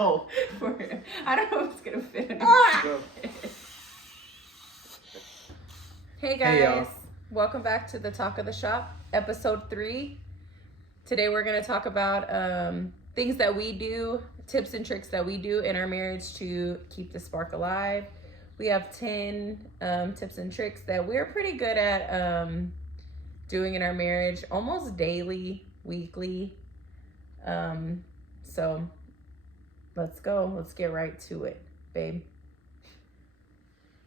Ow! I don't know if it's gonna fit. Hey guys, Hey, welcome back to the Talk of the Shop, episode 3. Today we're gonna talk about things that we do, tips and tricks that we do in our marriage to keep the spark alive. We have 10 tips and tricks that we're pretty good at doing in our marriage, almost daily, weekly. So let's go. Let's get right to it, babe.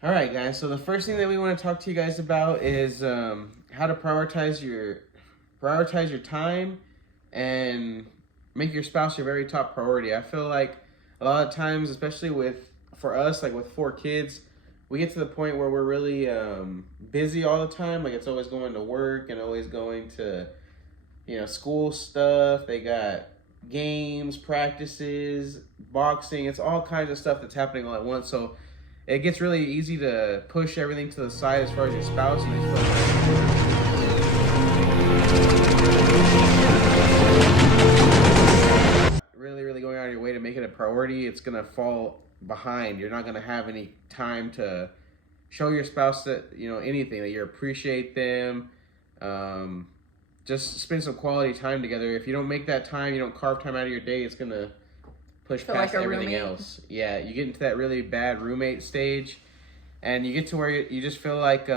All right, guys. So the first thing that we want to talk to you guys about is how to prioritize your time and make your spouse your very top priority. I feel like a lot of times, especially for us, like with 4 kids, we get to the point where we're really busy all the time. Like it's always going to work and always going to, school stuff. They got games, practices, boxing. It's all kinds of stuff that's happening all at once. So it gets really easy to push everything to the side as far as your spouse, and they feel really going out of your way to make it a priority. It's gonna fall behind. You're not gonna have any time to show your spouse that anything, that you appreciate them. Just spend some quality time together. If you don't make that time, you don't carve time out of your day, it's gonna push past everything else. Yeah, you get into that really bad roommate stage, and you get to where you just feel like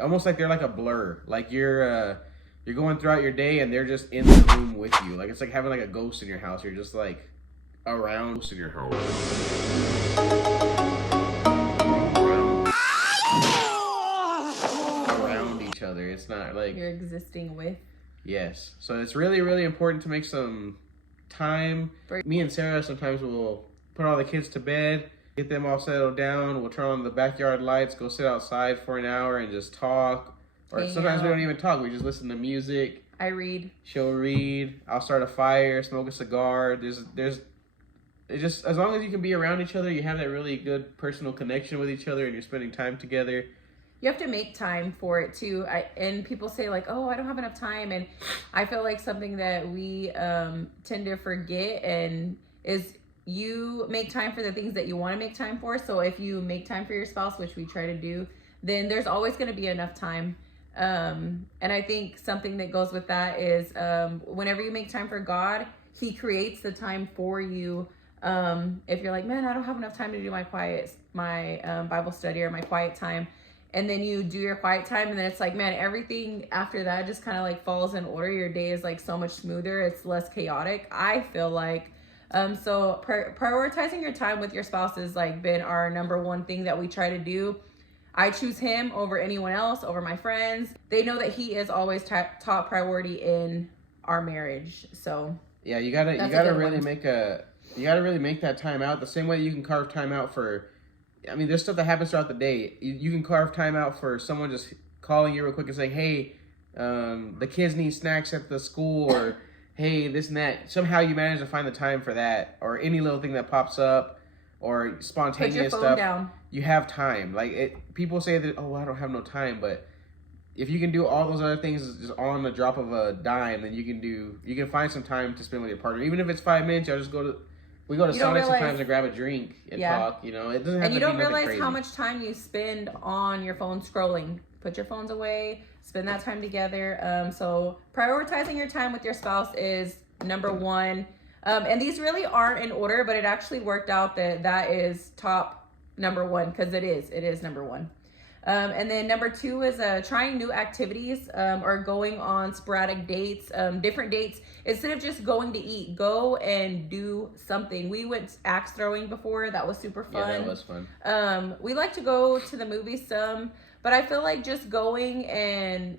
almost like they're like a blur. Like you're going throughout your day and they're just in the room with you. Like it's like having like a ghost in your house. You're just like around in your house. Around each other. It's not like You're existing with. Yes. So it's really, really important to make some time. Me and Sarah sometimes will put all the kids to bed, get them all settled down. We'll turn on the backyard lights, go sit outside for an hour and just talk. Or sometimes we don't even talk. We just listen to music. I read. She'll read. I'll start a fire, smoke a cigar. It's just as long as you can be around each other, you have that really good personal connection with each other, and you're spending time together. You have to make time for it too. And people say like, oh, I don't have enough time. And I feel like something that we tend to forget is you make time for the things that you want to make time for. So if you make time for your spouse, which we try to do, then there's always going to be enough time. And I think something that goes with that is whenever you make time for God, He creates the time for you. If you're like, man, I don't have enough time to do my Bible study or my quiet time. And then you do your quiet time, and then it's like, man, everything after that just kind of like falls in order. Your day is like so much smoother. It's less chaotic, I feel like. So prioritizing your time with your spouse has like been our number one thing that we try to do. I choose him over anyone else, over my friends. They know that he is always top priority in our marriage. So yeah, you gotta really make that time out the same way you can carve time out for. I mean, there's stuff that happens throughout the day. You can carve time out for someone just calling you real quick and saying, hey, the kids need snacks at the school, or hey, this and that. Somehow you manage to find the time for that, or any little thing that pops up, or spontaneous stuff. Put your phone down. You have time. People say that, oh, I don't have no time, but if you can do all those other things just on the drop of a dime, then you can find some time to spend with your partner. Even if it's 5 minutes, we go to Sonic sometimes and grab a drink and talk. It doesn't have to be nothing crazy. And you don't realize how much time you spend on your phone scrolling. Put your phones away. Spend that time together. So prioritizing your time with your spouse is number one. And these really aren't in order, but it actually worked out that is top number one, because it is number one. And then number 2 is trying new activities or going on sporadic dates, different dates. Instead of just going to eat, go and do something. We went axe throwing before. That was super fun. Yeah, that was fun. We like to go to the movies some, but I feel like just going and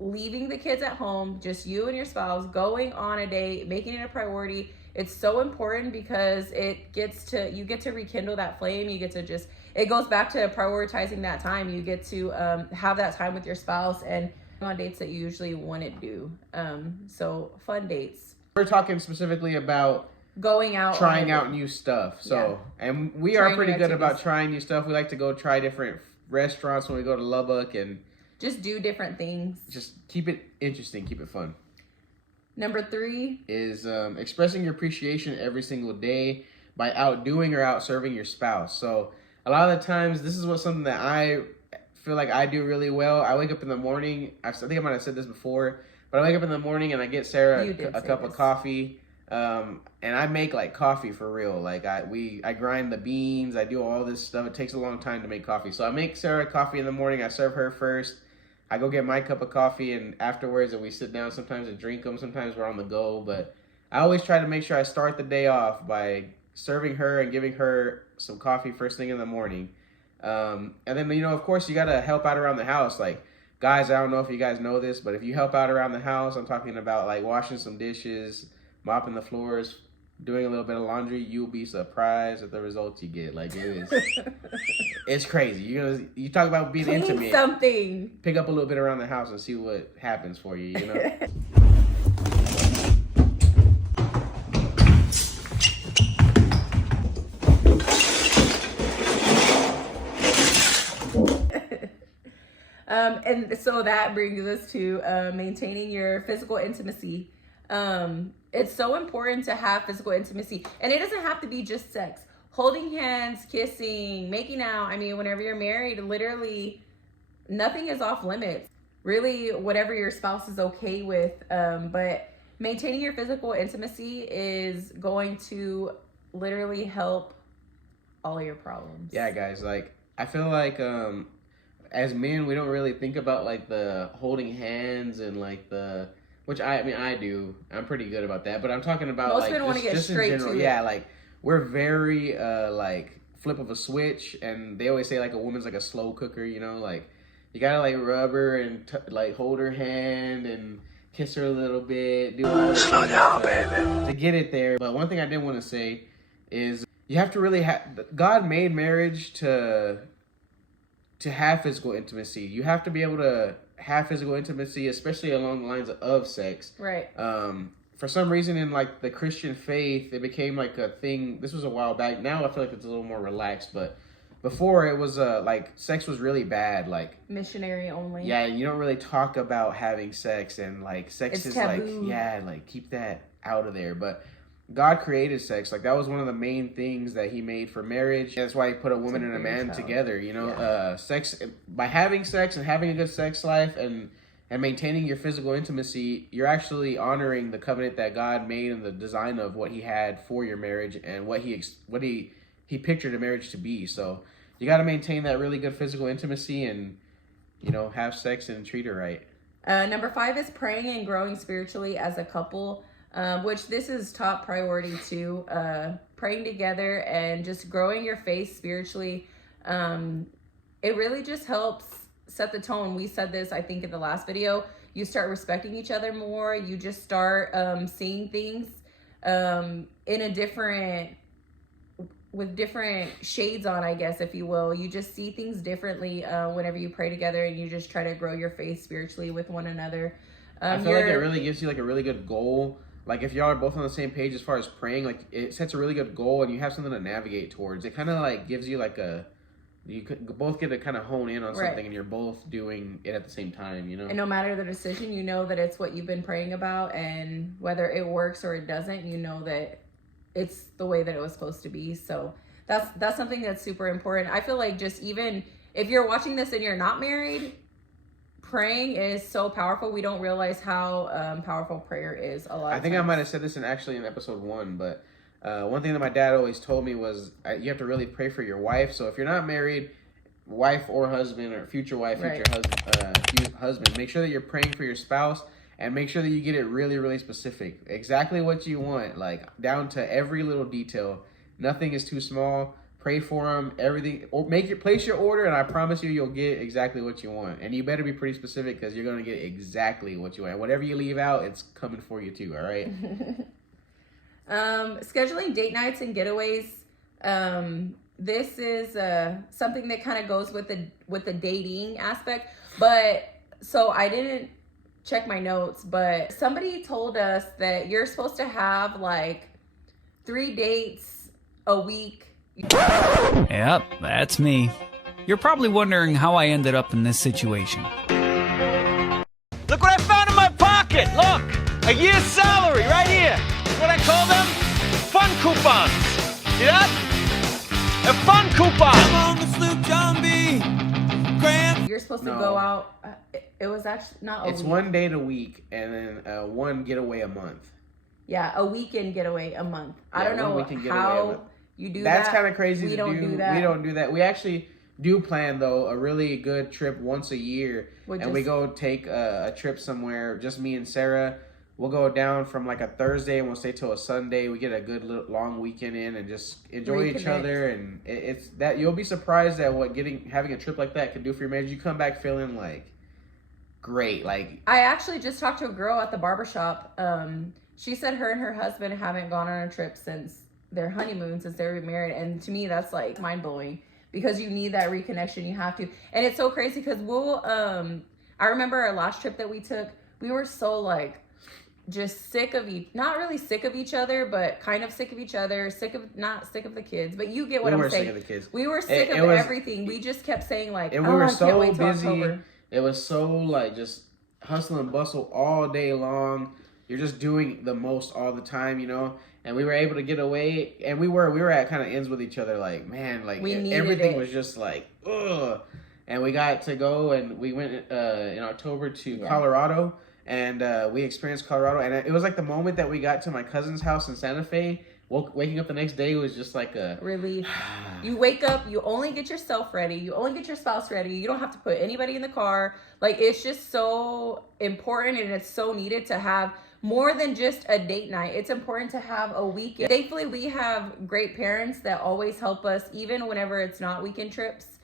leaving the kids at home, just you and your spouse, going on a date, making it a priority. It's so important because you get to rekindle that flame. You get to it goes back to prioritizing that time. You get to have that time with your spouse and on dates that you usually wouldn't do. So fun dates. We're talking specifically about going out, trying out new stuff. So, yeah. And we are pretty good about trying new stuff. We like to go try different restaurants when we go to Lubbock and just do different things. Just keep it interesting, keep it fun. Number 3 is expressing your appreciation every single day by outdoing or outserving your spouse. So a lot of the times, this is something that I feel like I do really well. I wake up in the morning. I think I might have said this before, but I wake up in the morning and I get Sarah a cup of coffee. And I make like coffee for real. Like I grind the beans. I do all this stuff. It takes a long time to make coffee. So I make Sarah coffee in the morning. I serve her first. I go get my cup of coffee, and afterwards, we sit down sometimes and drink them. Sometimes we're on the go, but I always try to make sure I start the day off by serving her and giving her some coffee first thing in the morning. And then, of course, you got to help out around the house. Like, guys, I don't know if you guys know this, but if you help out around the house, I'm talking about like washing some dishes, mopping the floors, doing a little bit of laundry, you'll be surprised at the results you get. Like, it is, it's crazy. You talk about being Clean intimate. Something. Pick up a little bit around the house and see what happens for you, And so that brings us to maintaining your physical intimacy. It's so important to have physical intimacy, and it doesn't have to be just sex. Holding hands, kissing, making out. I mean, whenever you're married, literally nothing is off limits. Really, whatever your spouse is okay with. But maintaining your physical intimacy is going to literally help all your problems. Yeah, guys. Like, I feel like as men, we don't really think about like the holding hands and like the. Which I do. I'm pretty good about that. But I'm talking about most like men want to get just straight in general. to it. Yeah, like we're very like flip of a switch, and they always say like a woman's like a slow cooker. Like you gotta like rub her and like hold her hand and kiss her a little bit. Do all slow down, baby, to get it there. But one thing I did want to say is you have to really have. God made marriage to have physical intimacy. You have to be able to have physical intimacy, especially along the lines of sex. Right. For some reason in like the Christian faith, it became like a thing. This was a while back. Now I feel like it's a little more relaxed, but before it was like sex was really bad. Like missionary only. Yeah, you don't really talk about having sex, and like sex it's is taboo. like keep that out of there. But God created sex. Like that was one of the main things that He made for marriage. That's why He put a woman and a man together. Sex, by having sex and having a good sex life and maintaining your physical intimacy, you're actually honoring the covenant that God made and the design of what He had for your marriage and what He pictured a marriage to be. So you got to maintain that really good physical intimacy and have sex and treat her right. Number 5 is praying and growing spiritually as a couple. Which this is top priority too. Praying together and just growing your faith spiritually. It really just helps set the tone. We said this, I think, in the last video. You start respecting each other more. You just start seeing things in a different, with different shades on, I guess, if you will. You just see things differently whenever you pray together and you just try to grow your faith spiritually with one another. I feel like it really gives you like a really good goal. Like if y'all are both on the same page as far as praying, like it sets a really good goal and you have something to navigate towards. It kind of like gives you like you could both get to kind of hone in on something and you're both doing it at the same time, And no matter the decision, you know that it's what you've been praying about, and whether it works or it doesn't, you know that it's the way that it was supposed to be. So that's something that's super important. I feel like just even if you're watching this and you're not married, praying is so powerful. We don't realize how powerful prayer is a lot of I think times. I might have said this in episode 1, but one thing that my dad always told me was you have to really pray for your wife. So if you're not married, wife or husband or future wife, future husband, make sure that you're praying for your spouse and make sure that you get it really, really specific. Exactly what you want, like down to every little detail. Nothing is too small. Pray for them, everything. Or place your order, and I promise you'll get exactly what you want. And you better be pretty specific because you're gonna get exactly what you want. Whatever you leave out, it's coming for you too. All right. Scheduling date nights and getaways. This is something that kind of goes with the dating aspect. But so I didn't check my notes, but somebody told us that you're supposed to have like 3 dates a week. Yep, that's me. You're probably wondering how I ended up in this situation. Look what I found in my pocket! Look! A year's salary right here. What I call them? Fun coupons. See that? A fun coupon. Come on the sloop, John B. Grant. You're supposed to No. go out. It was actually not a It's week. one date a week and then one getaway a month. Yeah, a weekend getaway a month. I Yeah, don't one know weekend getaway a how month. you do That's that. kind of crazy We to don't do that. We don't do that. We actually do plan though a really good trip once a year, and we go take a trip somewhere. Just me and Sarah. We'll go down from like a Thursday and we'll stay till a Sunday. We get a good long weekend in and just enjoy each Reconnect. other. And it's that you'll be surprised at what having a trip like that can do for your marriage. You come back feeling like great. Like I actually just talked to a girl at the barbershop. She said her and her husband haven't gone on a trip since their honeymoon, since they were married. And to me, that's like mind blowing because you need that reconnection. You have to. And it's so crazy because I remember our last trip that we took, we were so like, just sick of not really sick of each other, but kind of sick of each other, not sick of the kids, but you get what I'm saying. Sick of the kids. We were sick of everything. We just kept saying like, and we were I so can't wait till busy. October. It was so like just hustle and bustle all day long. You're just doing the most all the time, you know. And we were able to get away, and we were at kind of ends with each other. Like man, like we everything was just like ugh. And we got to go, and we went in October to Colorado. And we experienced Colorado, and it was like the moment that we got to my cousin's house in Santa Fe. Waking up the next day was just like a relief. You wake up, you only get yourself ready, you only get your spouse ready. You don't have to put anybody in the car. Like it's just so important, and it's so needed to have more than just a date night. It's important to have a weekend. Thankfully, we have great parents that always help us, even whenever it's not weekend trips.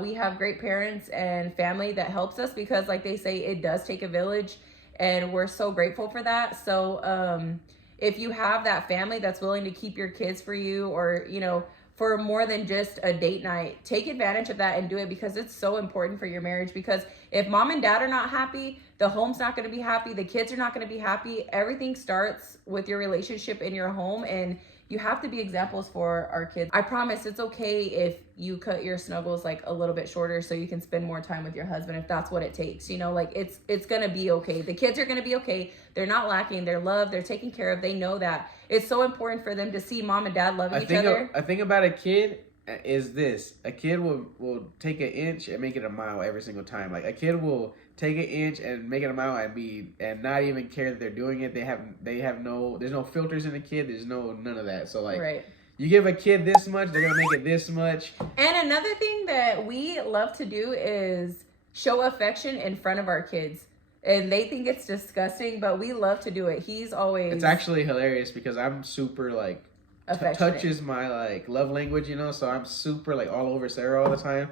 We have great parents and family that helps us because, like they say, it does take a village. And we're so grateful for that. So if you have that family that's willing to keep your kids for you, or, you know, for more than just a date night, take advantage of that and do it because it's so important for your marriage. Because if mom and dad are not happy, the home's not going to be happy. The kids are not going to be happy. Everything starts with your relationship in your home, and you have to be examples for our kids. I promise it's okay if you cut your snuggles like a little bit shorter so you can spend more time with your husband if that's what it takes. You know, like it's gonna be okay. The kids are gonna be okay. They're not lacking. They're loved. They're taken care of. They know that. It's so important for them to see mom and dad loving each other. I think about a kid is this: a kid will take an inch and make it a mile every single time. Like a kid will take an inch and make it a mile and not even care that they're doing it. There's no filters in the kid. There's none of that. So like right. You give a kid this much, they're gonna make it this much. And another thing that we love to do is show affection in front of our kids. And they think it's disgusting, but we love to do it. He's always... It's actually hilarious because I'm super like touch is my like love language, you know. So I'm super like all over Sarah all the time.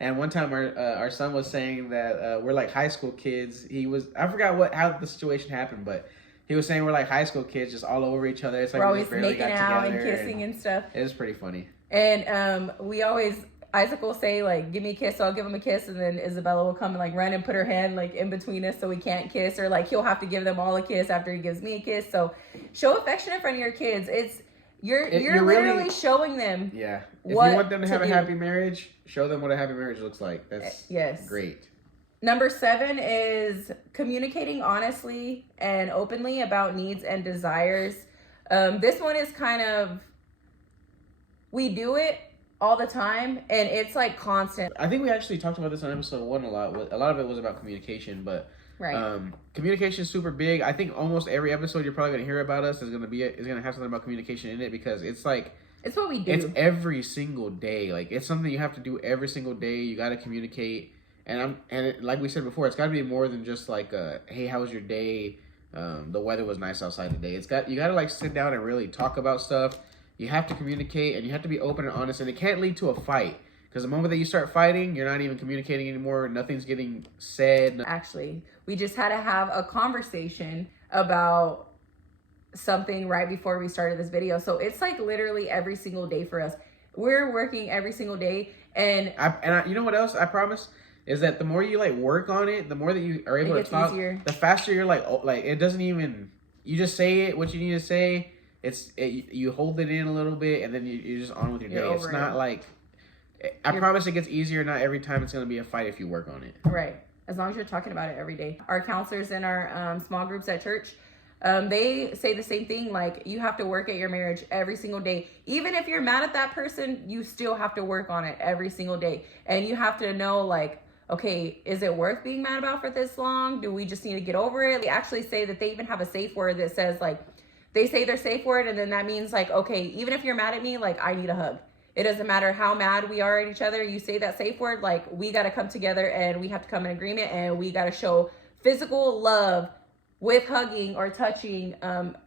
And one time our son was saying that we're like high school kids. I forgot how the situation happened, but he was saying we're like high school kids, just all over each other. It's like we're we always just barely making got out together and kissing and stuff. It was pretty funny. And Isaac will say like, "Give me a kiss," so I'll give him a kiss, and then Isabella will come and like run and put her hand like in between us so we can't kiss, or like he'll have to give them all a kiss after he gives me a kiss. So show affection in front of your kids. You're literally really showing them. Yeah. If you want them to have a happy marriage, show them what a happy marriage looks like. That's great. Number 7 is communicating honestly and openly about needs and desires. This one is kind of, we do it all the time, and it's like constant. I think we actually talked about this on episode 1 a lot. A lot of it was about communication, but communication is super big. I think almost every episode you're probably gonna hear about us is gonna have something about communication in it, because it's like it's what we do. It's every single day. Like it's something you have to do every single day. You got to communicate, like we said before, it's got to be more than just like hey, how was your day? The weather was nice outside today. You got to like sit down and really talk about stuff. You have to communicate, and you have to be open and honest, and it can't lead to a fight. Because the moment that you start fighting, you're not even communicating anymore. Nothing's getting said. Actually, we just had to have a conversation about something right before we started this video. So it's like literally every single day for us. We're working every single day. And you know what else I promise? Is that the more you like work on it, the more that you are able to talk, the faster you're like it doesn't even, you just say it, what you need to say. You hold it in a little bit, and then you're just on with your day. It's not like, I promise it gets easier. Not every time it's going to be a fight if you work on it. Right. As long as you're talking about it every day. Our counselors in our small groups at church, They say the same thing. Like, you have to work at your marriage every single day. Even if you're mad at that person, you still have to work on it every single day. And you have to know, like, okay, is it worth being mad about for this long? Do we just need to get over it? They actually say that they even have a safe word that says, like, they say their safe word, and then that means, like, okay, even if you're mad at me, like, I need a hug. It doesn't matter how mad we are at each other. You say that safe word, like, we got to come together and we have to come in agreement, and we got to show physical love with hugging or touching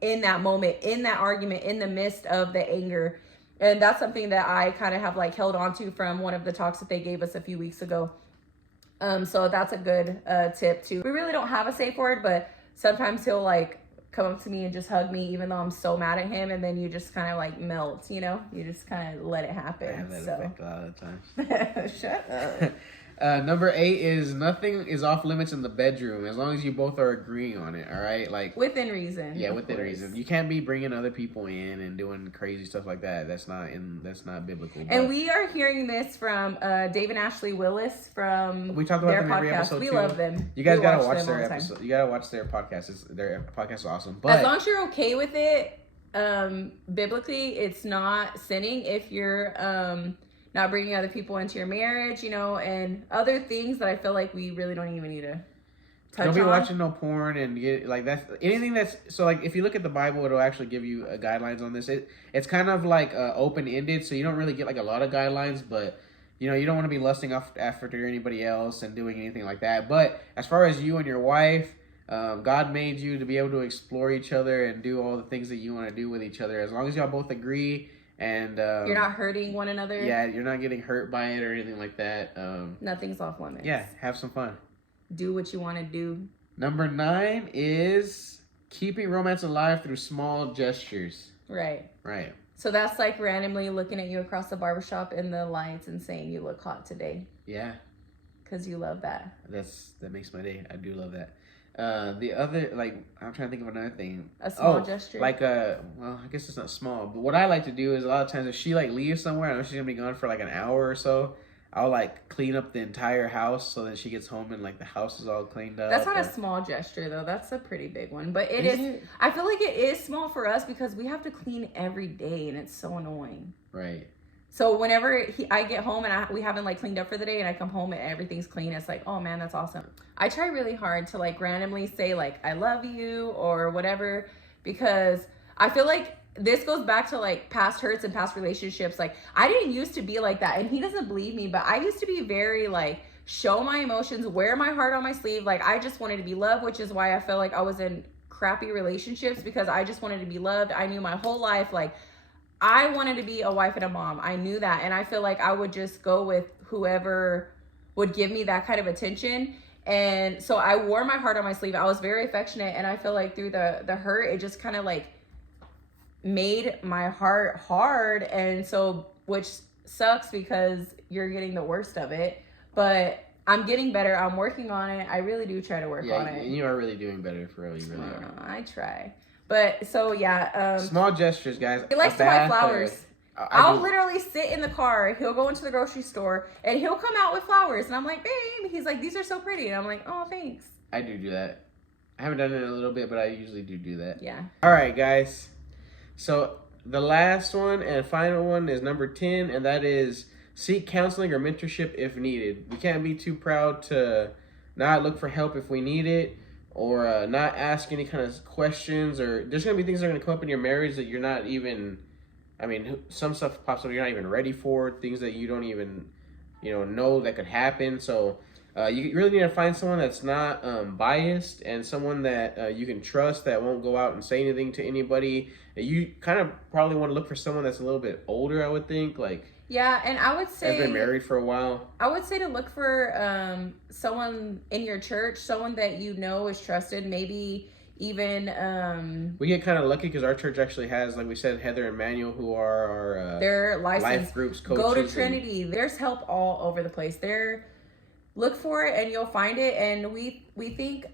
in that moment, in that argument, in the midst of the anger. And that's something that I kind of have, like, held on to from one of the talks that they gave us a few weeks ago. So that's a good tip too. We really don't have a safe word, but sometimes he'll, like, come up to me and just hug me even though I'm so mad at him, and then you just kind of, like, melt, you know? You just kind of let it happen. I have that effect a lot of the times. Shut up. Number 8 is nothing is off limits in the bedroom as long as you both are agreeing on it. All right, like within reason. Yeah, within reason. You can't be bringing other people in and doing crazy stuff like that. That's not biblical. And we are hearing this from Dave and Ashley Willis from we talk about their them every podcast. episode We too. love them. You guys gotta watch watch their them all the episode. time. You gotta watch their podcast. Their podcast is awesome. But as long as you're okay with it, biblically, it's not sinning if you're not bringing other people into your marriage, you know, and other things that I feel like we really don't even need to touch on. Don't be watching no porn and get, like, that's anything that's, so, like, if you look at the Bible, it'll actually give you guidelines on this. It's kind of like open-ended, so you don't really get, like, a lot of guidelines, but, you know, you don't want to be lusting after anybody else and doing anything like that. But as far as you and your wife, God made you to be able to explore each other and do all the things that you want to do with each other. As long as y'all both agree and you're not hurting one another. Yeah, you're not getting hurt by it or anything like that. Nothing's off limits. Yeah, have some fun. Do what you want to do. Number 9 is keeping romance alive through small gestures. Right. Right. So that's like randomly looking at you across the barbershop in the lights and saying you look hot today. Yeah. Because you love that. That makes my day. I do love that. The other, like, I'm trying to think of another thing. A small gesture? Like, well, I guess it's not small, but what I like to do is a lot of times if she, like, leaves somewhere, I know she's going to be gone for, like, an hour or so, I'll, like, clean up the entire house so that she gets home and, like, the house is all cleaned up. That's not a small gesture, though. That's a pretty big one. But it is. I feel like it is small for us because we have to clean every day, and it's so annoying. Right. So whenever I get home and we haven't, like, cleaned up for the day and I come home and everything's clean, it's like, oh, man, that's awesome. I try really hard to, like, randomly say, like, I love you or whatever, because I feel like this goes back to, like, past hurts and past relationships. Like, I didn't used to be like that, and he doesn't believe me, but I used to be very, like, show my emotions, wear my heart on my sleeve. Like, I just wanted to be loved, which is why I felt like I was in crappy relationships, because I just wanted to be loved. I knew my whole life, like, I wanted to be a wife and a mom. I knew that. And I feel like I would just go with whoever would give me that kind of attention. And so I wore my heart on my sleeve. I was very affectionate. And I feel like through the hurt, it just kind of, like, made my heart hard. And so, which sucks because you're getting the worst of it. But I'm getting better. I'm working on it. I really do try to work on it. Yeah, you are really doing better, for real. You really are. I try. But so yeah, small gestures, guys. He likes to buy flowers. I'll literally sit in the car. He'll go into the grocery store and he'll come out with flowers, and I'm like, babe. He's like, these are so pretty, and I'm like, oh, thanks. I do that. I haven't done it in a little bit, but I usually do that. Yeah. All right, guys. So the last one and final one is number 10, and that is seek counseling or mentorship if needed. We can't be too proud to not look for help if we need it, or not ask any kind of questions, or there's going to be things that are going to come up in your marriage that you're not even, I mean, some stuff pops up you're not even ready for, things that you don't even, know that could happen. So you really need to find someone that's not biased, and someone that you can trust, that won't go out and say anything to anybody. You kind of probably want to look for someone that's a little bit older, I would think, like, yeah, and I would say, has been married for a while. I would say to look for someone in your church, someone that you know is trusted. Maybe even we get kind of lucky because our church actually has, like we said, Heather and Manuel, who are our their life groups coaches. Go to Trinity. There's help all over the place. Look for it and you'll find it. And we think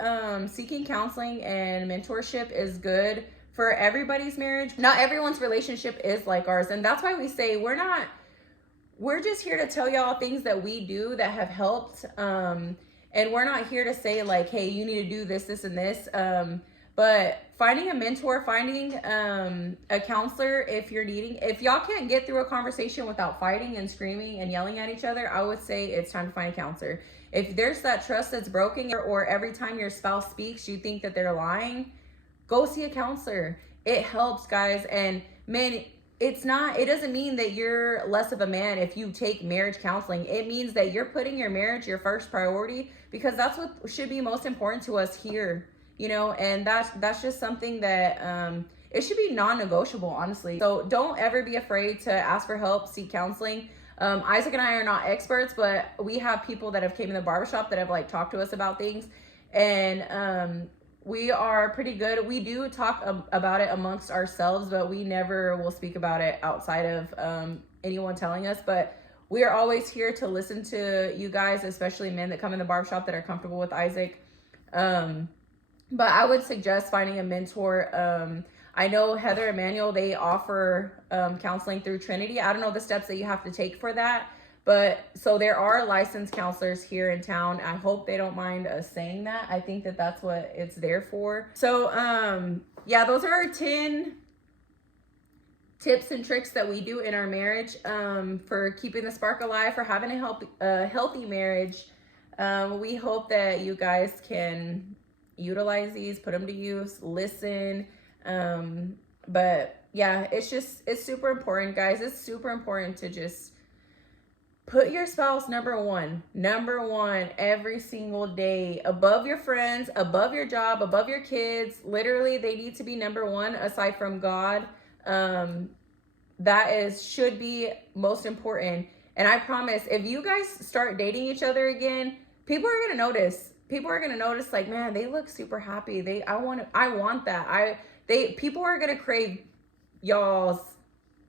seeking counseling and mentorship is good for everybody's marriage. Not everyone's relationship is like ours, and that's why we say we're just here to tell y'all things that we do that have helped. And we're not here to say, like, hey, you need to do this, this, and this. But finding a mentor, finding a counselor if you're needing, if y'all can't get through a conversation without fighting and screaming and yelling at each other, I would say it's time to find a counselor. If there's that trust that's broken, or every time your spouse speaks you think that they're lying, go see a counselor. It helps, guys. And man, it doesn't mean that you're less of a man if you take marriage counseling. It means that you're putting your marriage your first priority, because that's what should be most important to us here, you know. And that's just something that it should be non-negotiable, honestly. So don't ever be afraid to ask for help, seek counseling. Isaac and I are not experts, but we have people that have came in the barbershop that have like talked to us about things, and we are pretty good. We do talk about it amongst ourselves, but we never will speak about it outside of anyone telling us. But we are always here to listen to you guys, especially men that come in the barbershop that are comfortable with Isaac. But I would suggest finding a mentor. I know Heather and Manuel, they offer counseling through Trinity. I don't know the steps that you have to take for that. But so there are licensed counselors here in town. I hope they don't mind us saying that. I think that that's what it's there for. So yeah, those are our 10 tips and tricks that we do in our marriage for keeping the spark alive, for having a healthy marriage. We hope that you guys can utilize these, put them to use, listen. But yeah, it's super important, guys. It's super important to just put your spouse number one every single day, above your friends, above your job, above your kids. Literally, they need to be number one aside from God. That should be most important. And I promise, if you guys start dating each other again, people are gonna notice. People are gonna notice, like, man, they look super happy. I want that. People are gonna crave y'all's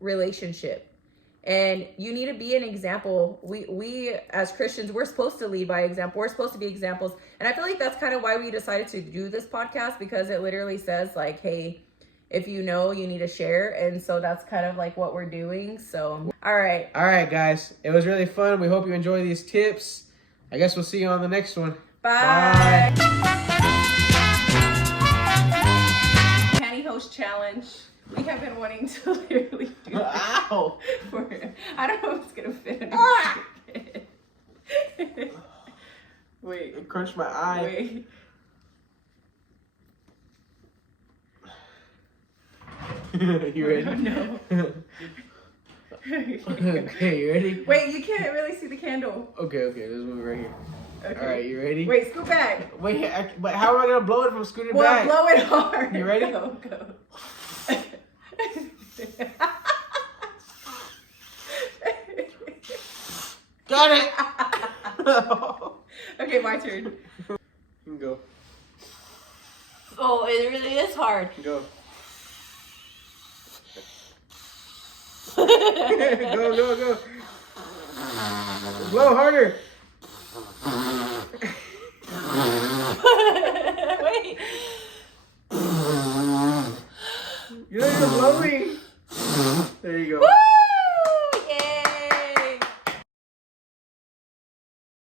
relationship. And you need to be an example. We as Christians, we're supposed to lead by example. We're supposed to be examples. And I feel like that's kind of why we decided to do this podcast, because it literally says like, hey, if you know, you need to share. And so that's kind of like what we're doing. So, all right. All right, guys. It was really fun. We hope you enjoy these tips. I guess we'll see you on the next one. Bye. Pantyhose challenge. We have been wanting to literally do that. Ow! I don't know if it's gonna fit. Wait. It crunched my eye. Wait. You ready? No. Okay, you ready? Wait, you can't really see the candle. Okay, this one right here. Okay. All right, you ready? Wait, scoot back. Wait, but how am I gonna blow it from scooting Well, back? blow it hard. You ready? Go. Got it! Okay, my turn. You can go. Oh, it really is hard. Go. Go. Blow harder. Wait. You're blowing.